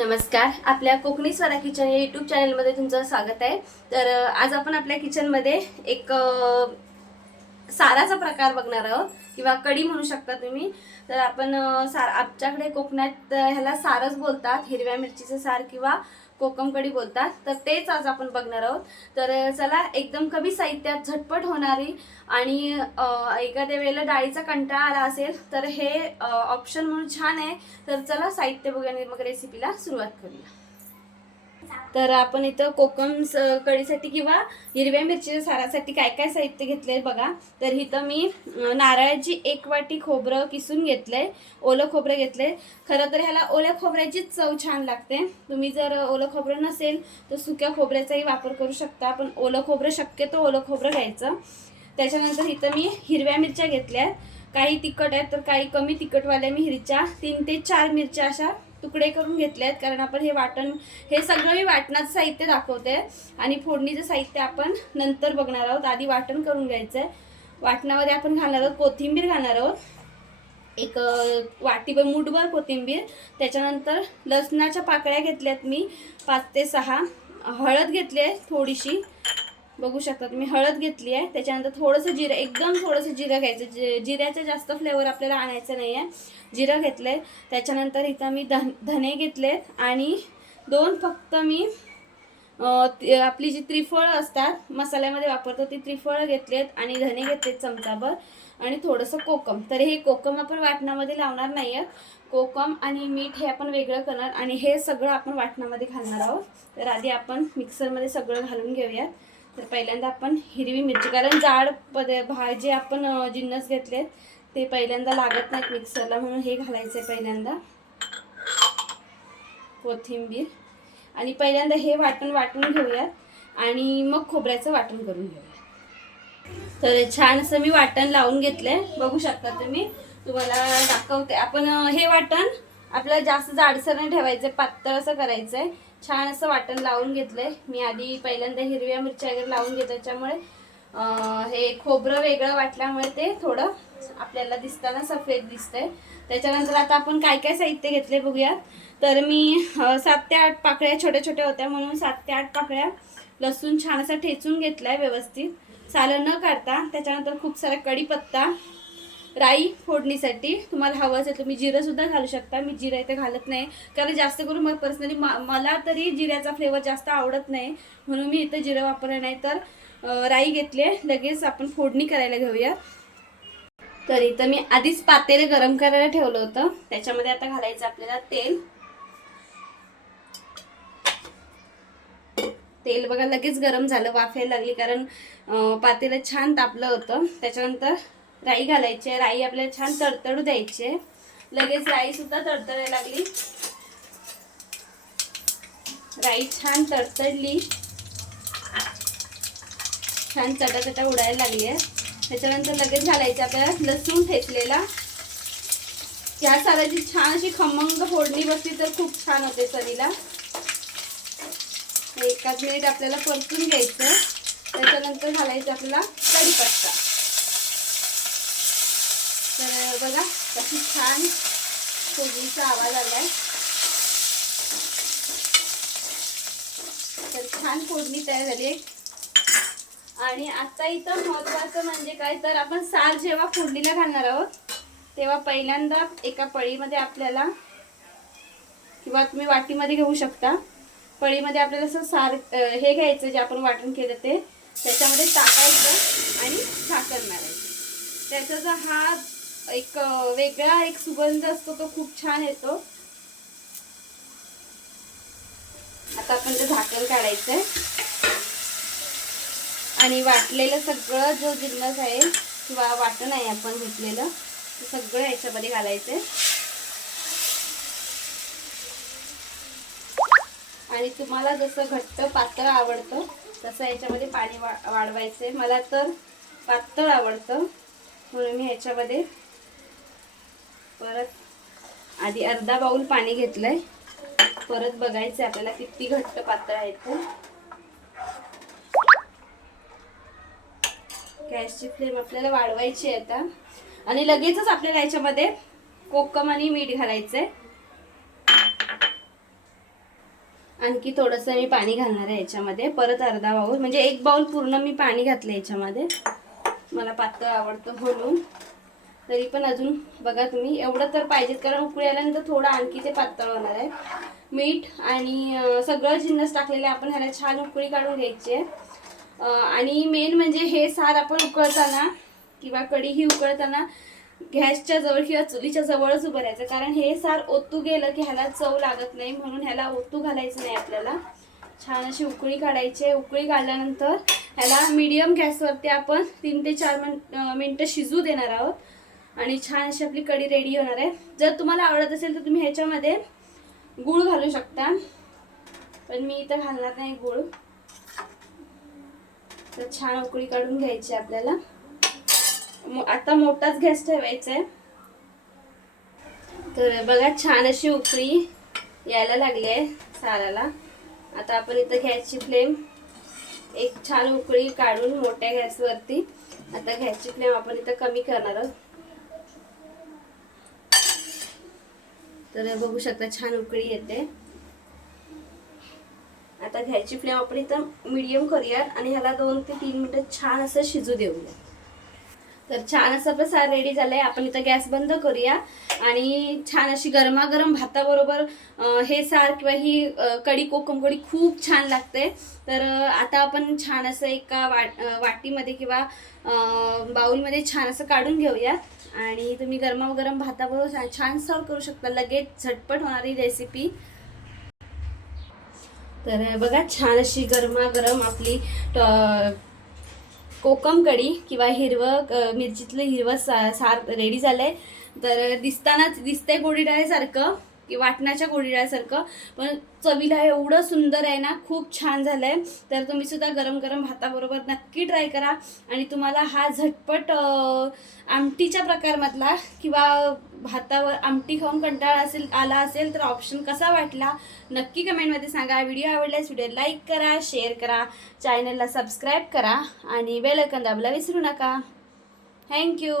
नमस्कार. आपल्या कोकणी स्वरा किचन या युट्यूब चॅनलमध्ये तुमचं स्वागत आहे. तर आज आपण आपल्या किचनमध्ये एक साराचा प्रकार बघणार आहोत किंवा कढी म्हणू शकता तुम्ही. तर आपण सार आमच्याकडे कोकणात ह्याला सारच बोलतात हिरव्या मिरचीचं सार किंवा कोकम कढी बोलतात. तर तेच आज आपण बघणार आहोत. तर चला एकदम कमी साहित्यात झटपट होणारी आणि एखाद्या वेळेला डाळीचा कंटाळा आला असेल तर हे ऑप्शन म्हणून छान आहे. तर चला साहित्य बघूया मग रेसिपीला सुरुवात करूया. तर आपण इथं कोकम स- कढीसाठी किंवा हिरव्या मिरचीच्या सारासाठी काय काय साहित्य घेतलंय बघा. तर इथं मी नारळाची एक वाटी खोबरं किसून घेतलंय. ओलं खोबरं घेतलंय. खरं तर ह्याला ओल्या खोबऱ्याचीच चव छान लागते. तुम्ही जर ओलं खोबरं नसेल तर सुक्या खोबऱ्याचाही वापर करू शकता. पण ओलं खोबरं शक्यतो ओलं खोबरं घ्यायचं. त्याच्यानंतर इथं मी हिरव्या मिरच्या घेतल्या आहेत काही तिखट आहेत तर काही कमी तिखटवाल्या मी मिरच्या तीन ते चार मिरच्या अशा तुकडे करून घेतले आहेत कारण आपण हे वाटण हे सगळं मी वाटणाचं साहित्य दाखवते आणि फोडणीचं साहित्य आपण नंतर बघणार आहोत. आधी वाटण करून घ्यायचं आहे वाटणामध्ये आपण घालणार आहोत कोथिंबीर घालणार आहोत. एक वाटीभर मुठभर कोथिंबीर. त्याच्यानंतर लसणाच्या पाकळ्या घेतल्यात मी पाच ते सहा. हळद घेतली आहे थोडीशी. बघू शकता तुम्ही. हळद घेतली आहे. त्याच्यानंतर थोडंसं जिरं एकदम थोडंसं जिरं घ्यायचं. जि जिऱ्याचा जास्त फ्लेवर आपल्याला आणायचं नाही आहे जिरं घेतलं आहे त्याच्यानंतर इथं मी धन धने घेतलेत. आणि दोन फक्त मी आपली जी त्रिफळं असतात मसाल्यामध्ये वापरतो ती त्रिफळं घेतलेत आणि धने घेतलेत चमचाभर. आणि थोडंसं कोकम. तर हे कोकम आपण वाटणामध्ये लावणार नाही आहे कोकम आणि मीठ हे आपण वेगळं करणार. आणि हे सगळं आपण वाटणामध्ये घालणार आहोत. तर आधी आपण मिक्सरमध्ये सगळं घालून घेऊयात. तर पहिल्यांदा आपण हिरवी मिरची कारण जाड पद भा जे आपण जिन्नस घेतलेत ते पहिल्यांदा लागत नाहीत मिक्सरला म्हणून हे घालायचं आहे पहिल्यांदा. कोथिंबीर. आणि पहिल्यांदा हे वाटण वाटून घेऊयात. आणि मग खोबऱ्याचं वाटण करून घेऊयात. तर छान असं मी वाटण लावून घेतलंय. बघू शकता तुम्ही. तुम्हाला दाखवते. आपण हे वाटण आपल्याला जास्त जाडसर नाही ठेवायचं पातळ असं करायचंय. छान असं वाटण लावून घेतलंय. मी आधी पहिल्यांदा हिरव्या मिरच्या वगैरे लावून घेत त्याच्यामुळे हे खोबरं वेगळं वाटल्यामुळे ते थोडं आपल्याला दिसताना सफेद दिसतंय. त्याच्यानंतर आता आपण काय काय साहित्य घेतले बघूया तर मी सात ते आठ पाकळ्या छोट्या छोट्या होत्या म्हणून सात ते आठ पाकळ्या लसूण छान असा ठेचून घेतलाय व्यवस्थित. सालं न काढता त्याच्यानंतर खूप सारा कढीपत्ता राई फोडणीसाठी तुम्हाला हवं असेल तुम्ही जिरं सुद्धा घालू शकता. मी जिरं इथे घालत नाही. कारण जास्त करून मला पर्सनली मला तरी जिऱ्याचा फ्लेवर जास्त आवडत नाही. म्हणून मी इथं जिरं वापरलं नाही. तर राई घेतले लगेच आपण फोडणी करायला घेऊया. तर इथं मी आधीच पातेले गरम करायला ठेवलं होतं. त्याच्यामध्ये आता घालायचं आपल्याला तेल. तेल बघा लगेच गरम झालं. वाफायला लागली कारण पातेलं छान तापलं होतं. त्याच्यानंतर राई घालायची आहे. राई आपल्याला छान तडतडू द्यायची आहे. लगेच राई सुद्धा तडतडायला लागली. राई छान तडतडली. छान चटाचटा उडायला लागली आहे. त्याच्यानंतर लगेच घालायचं आपल्याला लसूण ठेचलेला. या साराची छान अशी खमंग फोडणी बसली तर खूप छान होते चवीला एकाच मिनिट आपल्याला परतून घ्यायचं त्याच्यानंतर घालायचं आपल्याला कढीपत्ता तर अशी छान फोडणीचा आवाज आलाय. तर छान फोडणी तयार झाली आणि आता इथं महत्वाचं म्हणजे काय तर आपण सार जेव्हा फोडणीला घालणार आहोत तेव्हा पहिल्यांदा एका पळीमध्ये आपल्याला किंवा तुम्ही वाटीमध्ये घेऊ शकता. पळीमध्ये आपल्याला असं सार हे घ्यायचं जे आपण वाटण केलं ते त्याच्यामध्ये टाकायचं आणि साखर मारायचं. त्याचा जो हा एक वेगळा एक सुगंध असतो तो खूप छान येतो. आता आपण ते झाकण काढायचंय. आणि वाटलेलं सगळं जो जिन्नस आहे किंवा वाटण आहे आपण घेतलेलं ते सगळं याच्यामध्ये घालायचंय. आणि तुम्हाला जसं घट्ट पातळ आवडतं तसं याच्यामध्ये पाणी वा वाढवायचं मला तर पातळ आवडतं म्हणून मी ह्याच्यामध्ये परत आधी अर्धा बाऊल पाणी घेतलंय. परत बघायचं आपल्याला किती घट्ट पात्र आहे ते. गॅसची फ्लेम आपल्याला वाढवायची आहे आता. आणि लगेचच आपल्याला याच्यामध्ये कोकम आणि मीठ घालायचंय. आणखी थोडंसं मी पाणी घालणार आहे याच्यामध्ये. परत अर्धा बाऊल म्हणजे एक बाऊल पूर्ण मी पाणी घातलं याच्यामध्ये. मला पातळ आवडतं म्हणून. तरी पण अजून बघा तुम्ही. एवढं तर पाहिजेत कारण उकळी आल्यानंतर थोडं आणखी ते पातळ होणार आहे. मीठ आणि सगळं जिन्नस टाकलेलं आहे. आपण ह्याला छान उकळी काढून घ्यायची आहे. आणि मेन म्हणजे हे सार आपण उकळताना किंवा कढी ही उकळताना गॅसच्या जवळ किंवा चुलीच्या जवळच उभं राहायचं. कारण हे सार ओतू गेलं की ह्याला चव लागत नाही. म्हणून ह्याला ओतू घालायचं नाही आपल्याला. छान अशी उकळी काढायची आहे. उकळी काढल्यानंतर ह्याला मीडियम गॅसवरती आपण तीन ते चार मिन मिनटं शिजू देणार आहोत. आणि छान अशी आपली कढी रेडी होणार आहे. जर तुम्हाला आवडत असेल तर तुम्ही ह्याच्यामध्ये गूळ घालू शकता. पण मी इथं घालणार नाही गूळ. तर छान उकळी काढून घ्यायची आहे आपल्याला. मो- आता मोठाच गॅस ठेवायचा आहे. तर बघा छान अशी उकळी यायला लागली आहे साराला आता आपण इथं घ्यायची फ्लेम एक छान उकळी काढून मोठ्या गॅसवरती आता घ्यायची फ्लेम आपण इथं कमी करणार आहोत. तर बघू शकता छान उकळी येते. आता घ्यायची फ्लेम आपण इथं मिडियम करूया आणि ह्याला दोन ते तीन मिनिटं छान असं शिजू देऊया तर छान असं प्रसार सार रेडी आहे आपण इथं गॅस बंद करूया. आणि छान अशी गरमागरम भाताबरोबर हे सार किंवा ही कडी कोकम कडी खूप छान लागते. तर आता आपण छान असं एका वाट वाटीमध्ये किंवा बाऊलमध्ये छान असं काढून घेऊया. आणि तुम्ही गरमागरम भाताबरोबर छान- छान सर्व करू शकता. लगेच झटपट होणारी रेसिपी तर बघा छान अशी गरमागरम आपली कोकम कढी किंवा हिरवं मिरचीतलं हिरवं सा सार रेडी झालंय. तर दिसतानाच दिसतंय गोडी डाळीसारखं की वाटणाच्या गोडी पण चवीला एवढं सुंदर आहे ना खूप छान झालं आहे तर तुम्ही सुद्धा गरम गरम भाताबरोबर नक्की ट्राय करा. आणि तुम्हाला हा झटपट आमटीच्या प्रकारमधला किंवा भातावर आमटी खाऊन कंटाळा असेल आला असेल तर ऑप्शन कसा वाटला नक्की कमेंटमध्ये सांगा. व्हिडिओ आवडल्यास व्हिडिओ लाईक करा शेअर करा. चॅनलला सबस्क्राईब करा. आणि बेलकन दाबला विसरू नका. थँक्यू